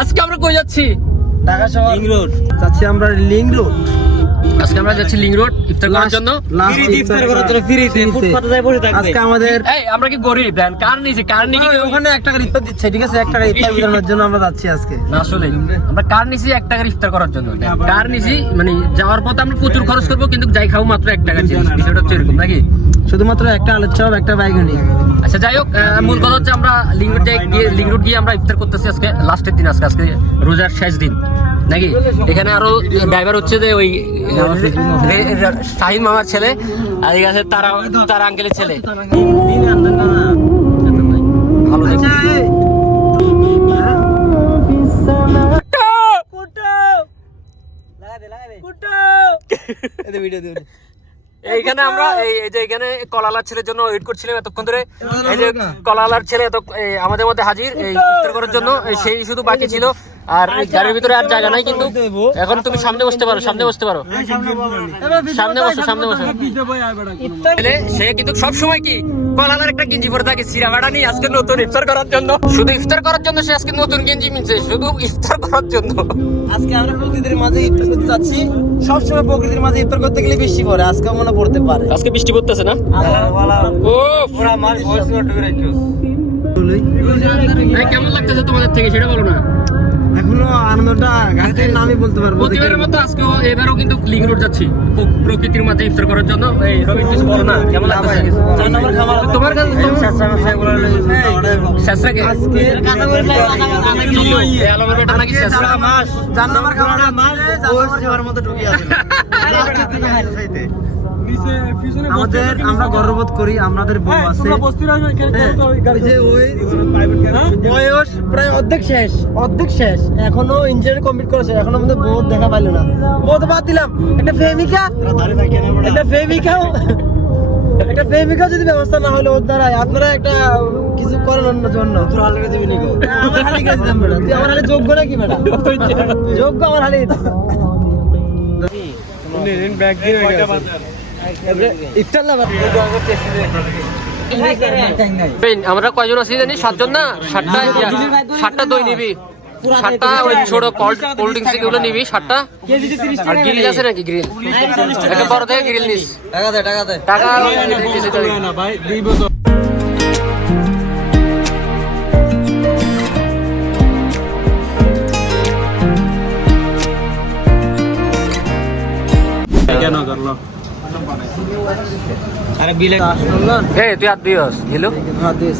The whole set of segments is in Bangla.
আজকে আমরা কই যাচ্ছি? ঢাকা শহর লিংক রোড যাচ্ছি আমরা, লিংক রোড। আজকে আমরা যাচ্ছি লিংক রোড ইফতার করার জন্য। ইফতার করার জন্য ফ্রিতে ফুটপাতে যাই বসে থাকবে। আজকে আমাদের এই আমরা কি গরিব দেন কার নিছি কার নিকি ওখানে 1 টাকার ইফতার দিচ্ছে, ঠিক আছে? 1 টাকার ইফতার বিতরণের জন্য আমরা যাচ্ছি আজকে। না আসলে আমরা কার নিছি 1 টাকার ইফতার করার জন্য। কার নিছি মানে যাওয়ার পথে আমরা প্রচুর খরচ করব, কিন্তু যাই খাবো মাত্র 1 টাকার জিনিস। বিষয়টা হচ্ছে এরকম নাকি? শুধুমাত্র একটা আলুর চপ, একটা বাইগুনি। আচ্ছা যাই হোক, মূল কথা হচ্ছে আমরা লিংক রোড গিয়ে আমরা ইফতার করতেছি আজকে লাস্টের দিন। আজকে রোজার শেষ দিন নাকি? এখানে আরো ড্রাইভার হচ্ছে যে ওই শাহিন মামার ছেলে, আর এই আছে তারা আঙ্কেলের ছেলে। ভালো দেখছি। এইখানে আমরা এই যে এখানে কলালার ছেলের জন্য ওয়েট করছিলাম এতক্ষণ ধরে। এই যে কলালার ছেলে আমাদের মধ্যে হাজির এই ইফতার করার জন্য। সেই শুধু বাকি ছিল, আর গাড়ির ভিতরে আর জায়গা নাই। কিন্তু এখন তুমি সামনে বসতে পারো, সামনে বসতে পারো, সামনে বসো, সামনে বসো। সে কিন্তু সবসময় কি কলালার একটা গেঞ্জি পরে থাকে সিরাভাড়া নিয়ে। আজকে নতুন ইফতার করার জন্য, শুধু ইফতার করার জন্য সে আজকে নতুন গেঞ্জি কিনছে, শুধু ইফতার করার জন্য। আজকে আমরা প্রকৃতির মাঝে ইফতার করতে যাচ্ছি। সবসময় প্রকৃতির মাঝে ইফতার করতে গেলে বৃষ্টি পড়ে, আজকে মনে পড়তে পারে। আজকে বৃষ্টি পড়তেছে না? ও পুরো আমার ভয়েস নোট করে রাখছো। কেমন লাগতেছে তোমাদের থেকে সেটা বলো না। এখনো আনন্দটা গাছের নামই বলতে পারবো। প্রতিবারের মতো আজকে এবারও কিন্তু লিংক রোড যাচ্ছি প্রকৃতির মাঝে ইফতার করার জন্য। এই রবি কিছু বলো না, কেমন লাগতেছে? তোমার কাছে শেষরা কে আজকে কাঁচামরিচ আলমের বেটা নাকি শেষরা মাস জান্নামার খাবার মাস ওর সেবার মতো ঢুকে আছে। আমাদের আমরা গর্ববোধ করি, আমাদের বউ আছে। বয়স প্রায় অর্ধেক শেষ, এখনো ইঞ্জিনিয়ার কমপ্লিট করেছে, এখনো আমাদের বউ দেখা পাইলো না। বউ তো বাদ দিলাম, একটা প্রেমিকা যদি ব্যবস্থা না হলে ওর দ্বারা আপনারা একটা কিছু করেন অন্য জন্য। তুই আমার হালে যোগ্য নাকি ম্যাডাম? যোগ্য আমার হালে। আমরা কয়জন আছি জানি? 7 জন না? 7টা দই নিবি, 7টা ওই ছোট কোল্ড ড্রিঙ্কস এগুলো নিবি 7টা। আর গ্রিল আছে নাকি? গ্রিল একটা বড় থেকে গ্রিল নিস। টাকা কেন করলো? আরে বিলে এই তুই হাত দিস গেলো হাত দিস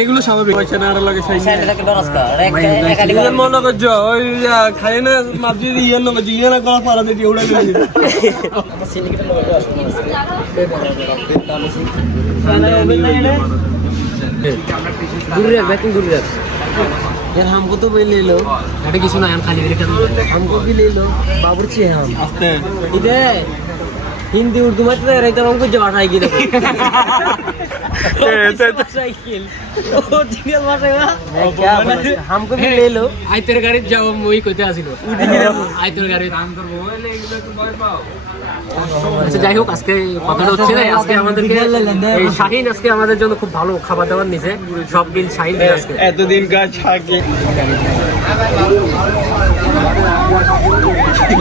এগুলো স্বাভাবিক পয়সা না আর লাগে মনে করছো ওই খাই না মাঝে ইয়ে লোক ইয়ে না করা পারা দিয়ে উড়ে গেল। यार हमको तो भी ले लो। এটা কিছু না, আমি খালি हमको भी ले लो बाबूर्ची है हम। इधर हिंदी उर्दू मत रहे तो हमको जवाब आएगी देखो। क्या हमको भी ले लो। আইতের গাড়ি যাও মই কইতে আসিল আইতের গাড়ি দাম করব। আচ্ছা যাই হোক, আজকে কথাটা হচ্ছে না, আজকে আমাদেরকে এই শাহিন আজকে আমাদের জন্য খুব ভালো খাবার দাবার নিছে। সব বিল শাহিন দিয়ে আজকে এতদিন কাজ থাকে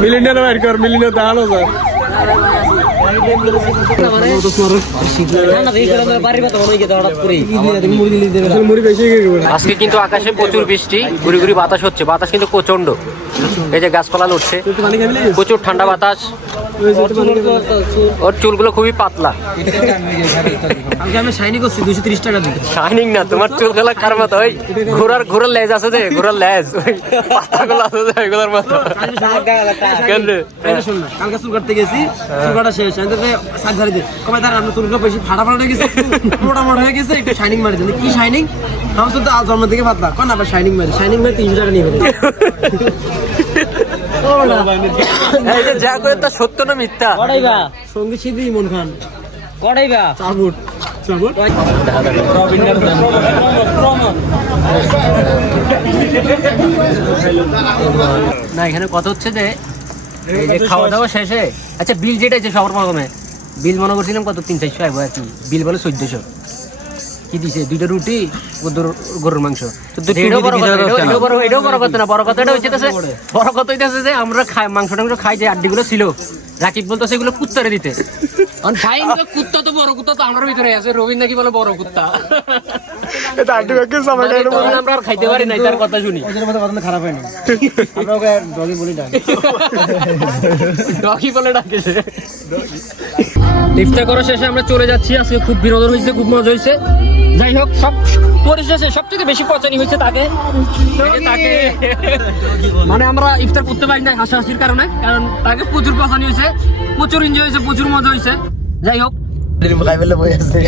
মিলিয়নের বাইর কর, মিলিয়নের দাঁড়ানো যায়। আজকে কিন্তু আকাশে প্রচুর বৃষ্টি, গুড়ি গুড়ি বাতাস হচ্ছে, বাতাস কিন্তু প্রচন্ড। এই যে গাছপালা লড়ছে, প্রচুর ঠান্ডা বাতাস। ওর চুলগুলো খুবই পাতলা। আমি শাইনিং করছি 230 টাকা দিয়ে। শাইনিং না, তোমার চুলগুলো কার মতো ওই ঘোড়ার লেজ আছে যে, ঘোড়ার লেজ ওই পাতাগুলো আছে যে ওইগুলোর মতো। কালকে চুল কাটতে গেছি, চুল কাটা শেষ, সাত ধারে দিয়ে কবে তার আপনার চুলগুলো বেশি ফাটাফাটা হয়ে গেছে, মোটা হয়ে গেছে, একটু শাইনিং মারি দেন। কি শাইনিং? আমার চুল তো জন্ম থেকে পাতলা, কোন আবার শাইনিং মারি 300 টাকা নিয়ে ফেলে। যা করে তা সত্য না মিথ্যা? সঙ্গীত শিল্পী ইমন খান কড়াইবা না। এখানে কথা হচ্ছে যে এই যে খাওয়া দাওয়া শেষে, আচ্ছা বিল যেটা সবার প্রথমে বিল মনে করছিলাম কত 300-400 আর কি, বিল বলে 1400। কি দিছে 2টা রুটি গরুর মাংস তো এটাও বড় কথা, কেন? এটাও বড় কথা না, বড় কথাটা হইতেছে বড় কথা হইতেছে যে আমরা মাংস খাই যে আড্ডিগুলো ছিল, রাকিব বলতেছে এগুলো কুত্তারে দিতে। ফাইন কুত্তা তো বড় কুত্তা তো আমার ভিতরে আছে, রবিন নাকি বলে বড় কুত্তা, এটা আন্টি কাকে সামনে তখন আমরা আর খাইতে পারি নাই তার কথা শুনি। ওদের মধ্যে কথা খারাপ হয়নি, আমরা ওকে ডগি বলি না। ডগি বলে ডাকেছে। ইফতার করা শেষে আমরা চলে যাচ্ছি, আজকে খুব বিনোদন হয়েছে, খুব মজা হয়েছে। যাই হোক, সব পরিশেষে সবথেকে বেশি পচানি হয়েছে তাকে মানে আমরা ইফতার করতে পারি না হাসাহাসির কারণে, কারণ তাকে প্রচুর পচানি হয়েছে, প্রচুর এনজয় হয়েছে, প্রচুর মজা হয়েছে। যাই হোক, খাই ফেলে বই আছে